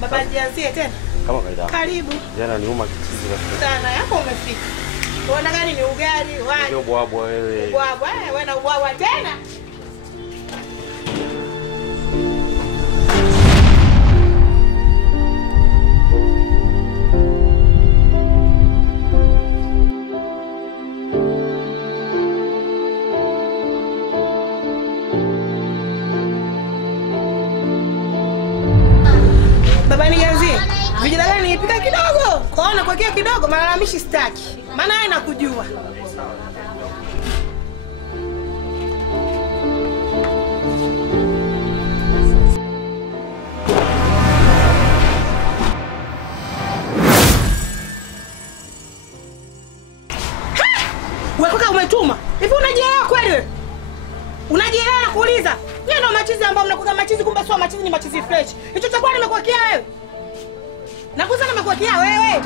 Baba jianzie tena. Kama kaida. Karibu. Jana niuma kichizi rafiki. Sana yako umefika. Unaona gani ni ugali, wali. Ndio bwabwa wewe. Bwabwa, wewe na ubwabwa tena. Baba nianzie. Vijana gani nipika kidogo? Kwaona kwa kia kidogo malalamishi staki. Maana yeye nakujua. Wewe kaka umetuma. Hivi unajielewa kweli wewe? Unajielewa na kuuliza? Yeye ndo machizi ambao mnakuwa machizi kumbe sio machizi ni machizi fresh. Hicho chakula nimekuwekea wewe. Nakuza nimekuwekea wewe.